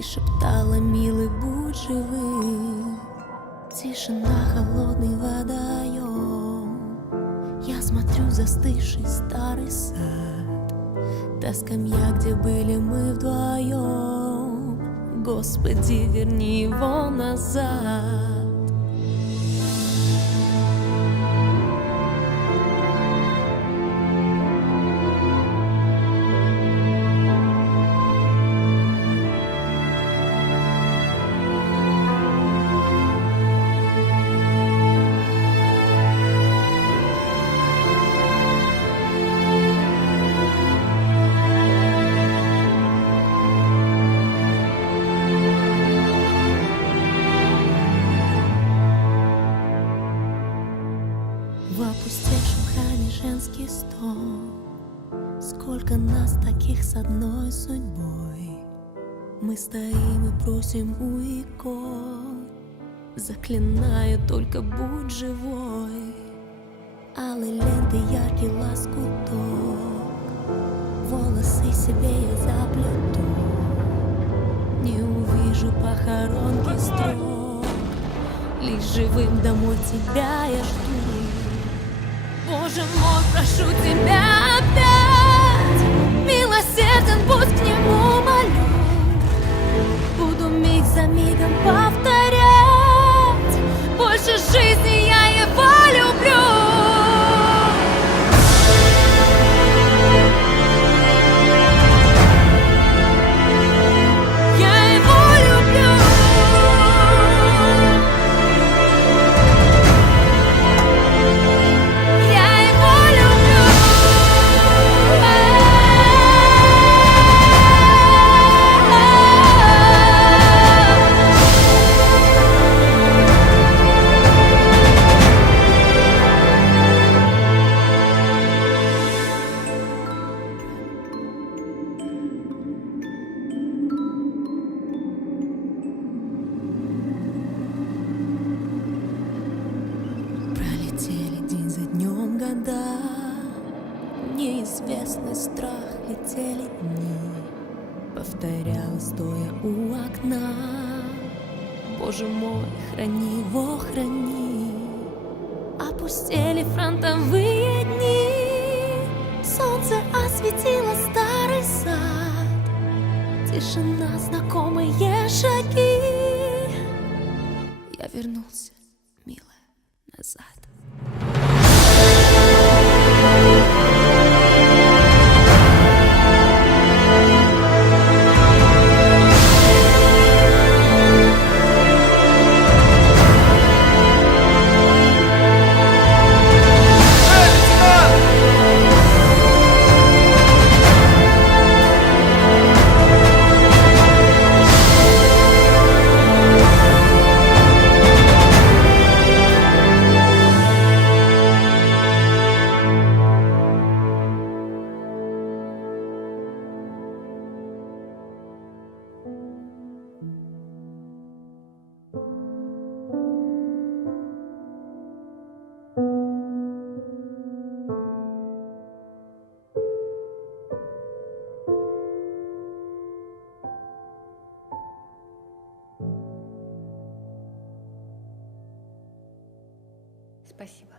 и шептала: милый, будь живым. Тишина, холодный водоем. Я смотрю застывший старый сад, та скамья, где были мы вдвоем. Господи, верни его назад. В опустевшем храме женский стол. Сколько нас таких с одной судьбой. Мы стоим и просим у икон, заклинаю: только будь живой. Алые ленты, яркий лоскуток, волосы себе я заплету. Не увижу похоронки строк, лишь живым домой тебя я жду. Боже мой, прошу тебя опять, милосерден будь к нему, молю. Буду миг за мигом повторять: больше жизни я его люблю. Я его люблю. Пролетели день за днем года, неизвестный страх, летели дни. Повторяла, стоя у окна: Боже мой, храни его, храни. Опустели фронтовые дни, солнце осветило старый сад. Тишина, знакомые шаги. Я вернулся, милая, назад. Спасибо.